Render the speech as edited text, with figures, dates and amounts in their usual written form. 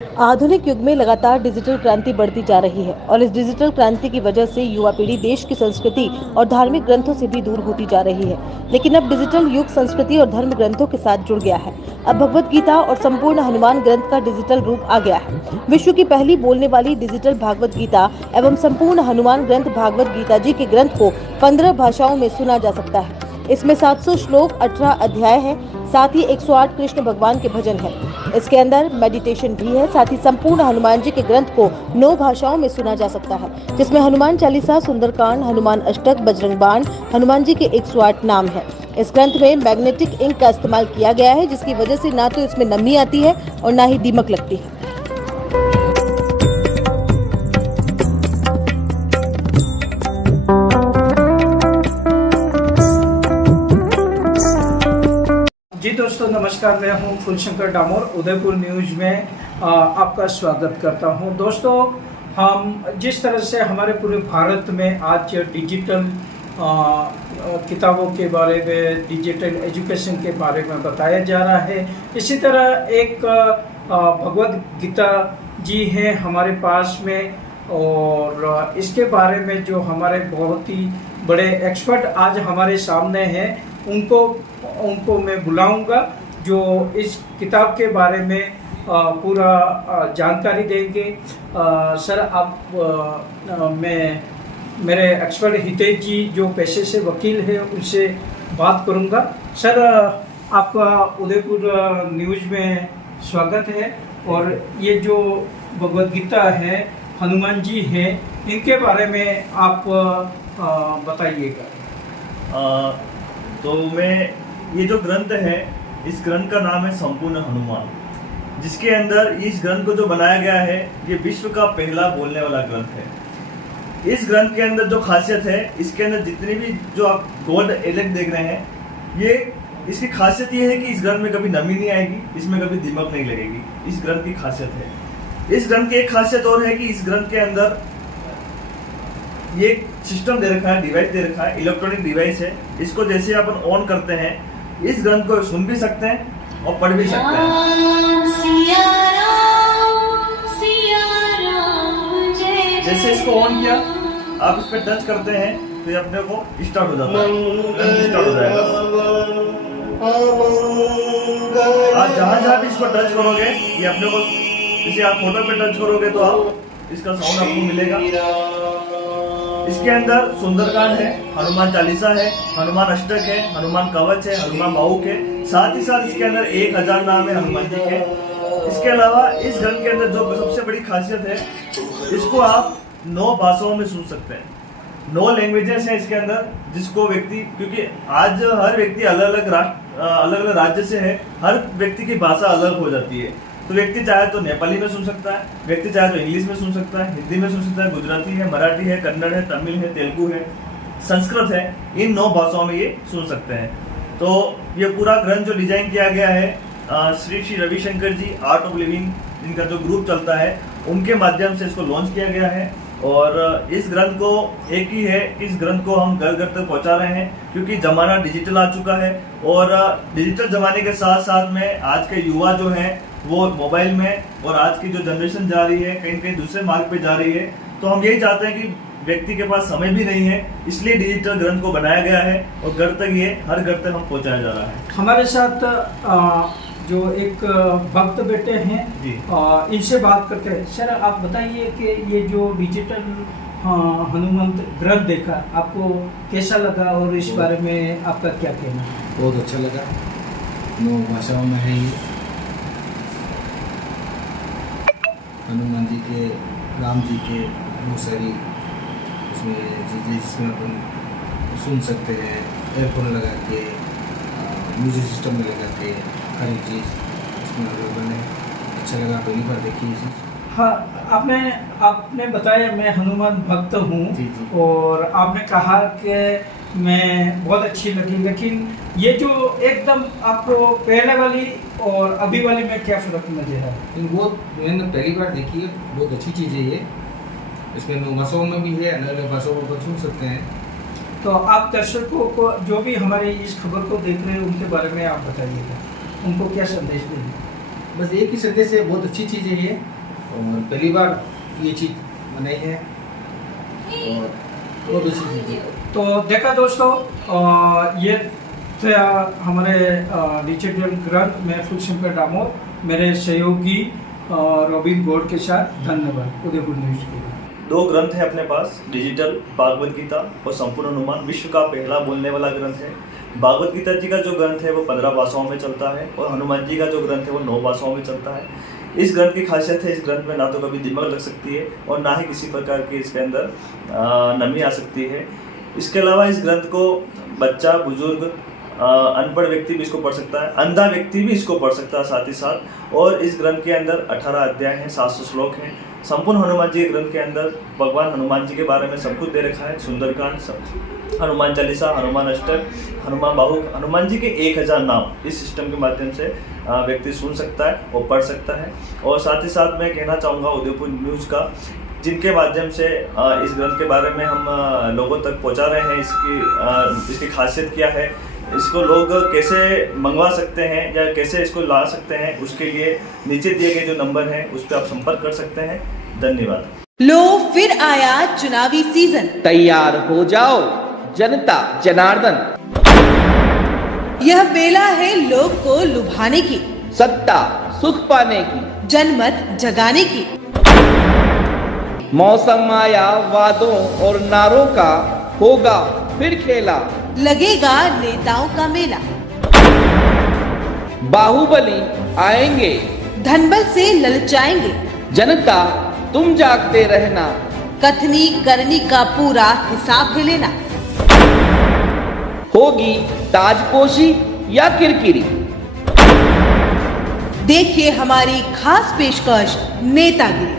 आधुनिक युग में लगातार डिजिटल क्रांति बढ़ती जा रही है और इस डिजिटल क्रांति की वजह से युवा पीढ़ी देश की संस्कृति और धार्मिक ग्रंथों से भी दूर होती जा रही है। लेकिन अब डिजिटल युग संस्कृति और धर्म ग्रंथों के साथ जुड़ गया है। अब भगवत गीता और संपूर्ण हनुमान ग्रंथ का डिजिटल रूप आ गया है। विश्व की पहली बोलने वाली डिजिटल भागवत गीता एवं संपूर्ण हनुमान ग्रंथ भागवत गीता जी के ग्रंथ को 15 भाषाओं में सुना जा सकता है। इसमें 700 श्लोक, 18 अध्याय है, साथ ही 108 कृष्ण भगवान के भजन है। इसके अंदर मेडिटेशन भी है। साथ ही संपूर्ण हनुमान जी के ग्रंथ को 9 भाषाओं में सुना जा सकता है, जिसमें हनुमान चालीसा, सुंदरकांड, हनुमान अष्टक, बजरंग बाण, हनुमान जी के 108 नाम है। इस ग्रंथ में मैग्नेटिक इंक का इस्तेमाल किया गया है, जिसकी वजह से ना तो इसमें नमी आती है और ना ही दीमक लगती है। जी दोस्तों नमस्कार, मैं हूं फुलशंकर डामोर। उदयपुर न्यूज़ में आपका स्वागत करता हूं। दोस्तों, हम जिस तरह से हमारे पूरे भारत में आज डिजिटल किताबों के बारे में, डिजिटल एजुकेशन के बारे में बताया जा रहा है, इसी तरह एक भगवत गीता जी है हमारे पास में, और इसके बारे में जो हमारे बहुत ही बड़े एक्सपर्ट आज हमारे सामने हैं, उनको मैं बुलाऊंगा जो इस किताब के बारे में पूरा जानकारी देंगे। सर, आप मैं मेरे एक्सपर्ट हितेश जी जो पेशे से वकील है उनसे बात करूंगा। सर, आपका उदयपुर न्यूज़ में स्वागत है। और ये जो भगवद गीता है, हनुमान जी हैं, इनके बारे में आप बताइएगा। तो मैं ये जो ग्रंथ है, इस ग्रंथ का नाम है संपूर्ण हनुमान, जिसके अंदर इस ग्रंथ को जो बनाया गया है, ये विश्व का पहला बोलने वाला ग्रंथ है। इस ग्रंथ के अंदर जो खासियत है, इसके अंदर जितने भी जो आप गोल्ड एलेक्ट देख रहे हैं, ये इसकी खासियत ये है कि इस ग्रंथ में कभी नमी नहीं आएगी, इसमें कभी दीमक नहीं लगेगी। इस ग्रंथ की खासियत है। इस ग्रंथ की एक खासियत और है कि इस ग्रंथ के अंदर ये सिस्टम दे रखा है, डिवाइस दे रखा है, इलेक्ट्रॉनिक डिवाइस है। इसको जैसे अपन ऑन करते हैं, इस ग्रंथ को सुन भी सकते हैं और पढ़ भी सकते हैं। जैसे इसको ऑन किया, आप इस पे टच करते हैं तो ये अपने को स्टार्ट हो जाता है, स्टार्ट हो जाएगा। आप जहां भी इसको टच करोगे, ये अपने को, जैसे आप फोटो पे टच करोगे तो आप इसका साउंड आपको मिलेगा। इसके अंदर सुंदरकांड है, हनुमान चालीसा है, हनुमान अष्टक है, हनुमान कवच है, हनुमान बाहुक है। साथ ही साथ इसके अंदर 1000 नाम है हनुमान जी के। इसके अलावा इस ग्रंथ के अंदर जो सबसे बड़ी खासियत है, इसको आप 9 भाषाओं में सुन सकते हैं। 9 लैंग्वेजेस हैं इसके अंदर, जिसको व्यक्ति, क्योंकि आज हर व्यक्ति अलग अलग राज्य से है, हर व्यक्ति की भाषा अलग हो जाती है। तो व्यक्ति चाहे तो नेपाली में सुन सकता है, व्यक्ति चाहे तो इंग्लिश में सुन सकता है, हिंदी में सुन सकता है, गुजराती है, मराठी है, कन्नड़ है, तमिल है, तेलुगु है, संस्कृत है। इन 9 भाषाओं में ये सुन सकते हैं। तो ये पूरा ग्रंथ जो डिजाइन किया गया है, श्री रविशंकर जी आर्ट ऑफ लिविंग, जिनका जो ग्रुप चलता है, उनके माध्यम से इसको लॉन्च किया गया है। और इस ग्रंथ को एक ही है, इस ग्रंथ को हम घर घर तक पहुंचा रहे हैं, क्योंकि जमाना डिजिटल आ चुका है। और डिजिटल जमाने के साथ साथ में आज के युवा जो हैं वो मोबाइल में, और आज की जो जनरेशन जा रही है कहीं कहीं दूसरे मार्ग पे जा रही है। तो हम यही चाहते हैं कि व्यक्ति के पास समय भी नहीं है, इसलिए डिजिटल ग्रंथ को बनाया गया है और घर तक ये हर घर तक हम पहुंचाया जा रहा है। हमारे साथ जो एक भक्त बेटे हैं, इनसे बात करते हैं। सर, आप बताइए कि ये जो डिजिटल हनुमंत ग्रंथ देखा, आपको कैसा लगा और इस बारे में आपका क्या कहना है? बहुत अच्छा लगा। 9 भाषाओं में है ये। हनुमान जी के, राम जी के बहुत सारी इसमें चीज़ें जिसमें अपन सुन सकते हैं, एयरफोन लगा के, म्यूजिक सिस्टम में लगा के, हर एक चीज़ इसमें अवेलेबल है। अच्छा लगा, पहली बार देखी ये चीज़। हाँ, आपने बताया मैं हनुमान भक्त हूँ, और आपने कहा कि मैं बहुत अच्छी लगी, लेकिन ये जो एकदम आपको पहले वाली और अभी वाली में क्या फ़र्क नजर है? बहुत, मैंने पहली बार देखी है, बहुत अच्छी चीज़ है ये। इसमें 9 भाषाओं में भी है, अलग अलग भाषाओं को सुन सकते हैं। तो आप दर्शकों को, जो भी हमारी इस खबर को देख रहे हैं, उनके बारे में आप बताइएगा, उनको क्या संदेश देंगे? बस एक ही संदेश है, बहुत अच्छी चीज़ है ये, और पहली बार ये चीज़ बनाई है और बहुत अच्छी चीज़ है। तो देखा दोस्तों, ये थे हमारे डिजिटल ग्रंथ महफूज शंकर दामोद, मेरे सहयोगी रोबिन गौड़ के साथ। धन्यवाद उदयपुर न्यूज़ के लिए। 2 ग्रंथ है अपने पास, डिजिटल भागवत गीता और संपूर्ण हनुमान, विश्व का पहला बोलने वाला ग्रंथ है। भागवत गीता जी का जो ग्रंथ है वो 15 भाषाओं में चलता है और हनुमान जी का जो ग्रंथ है वो 9 भाषाओं में चलता है। इस ग्रंथ की खासियत है, इस ग्रंथ में ना तो कभी दिमाग लग सकती है और ना ही किसी प्रकार की इसके अंदर नमी आ सकती है। इसके अलावा इस ग्रंथ को बच्चा, बुजुर्ग, अनपढ़ व्यक्ति भी इसको पढ़ सकता है, अंधा व्यक्ति भी इसको पढ़ सकता है साथ ही साथ। और इस ग्रंथ के अंदर 18 अध्याय हैं, 700 श्लोक हैं। संपूर्ण हनुमान जी के ग्रंथ के अंदर भगवान हनुमान जी के बारे में सब कुछ दे रखा है। सुंदरकांड, हनुमान चालीसा, हनुमान अष्टक, हनुमान बाहु, हनुमान जी के 1000 नाम इस सिस्टम के माध्यम से व्यक्ति सुन सकता है और पढ़ सकता है। और साथ ही साथ मैं कहना चाहूँगा उदयपुर न्यूज़ का, जिनके माध्यम से इस ग्रंथ के बारे में हम लोगों तक पहुँचा रहे हैं, इसकी खासियत क्या है, इसको लोग कैसे मंगवा सकते हैं या कैसे इसको ला सकते हैं, उसके लिए नीचे दिए गए जो नंबर हैं उस पर आप संपर्क कर सकते हैं। धन्यवाद। लो फिर आया चुनावी सीजन, तैयार हो जाओ जनता जनार्दन, यह बेला है लोग को लुभाने की, सत्ता सुख पाने की, जनमत जगाने की। मौसम आया वादों और नारों का, होगा फिर खेला, लगेगा नेताओं का मेला। बाहुबली आएंगे, धनबल से ललचाएंगे, जनता तुम जागते रहना, कथनी करनी का पूरा हिसाब है लेना। होगी ताजपोशी या किरकिरी, देखिए हमारी खास पेशकश नेतागिरी।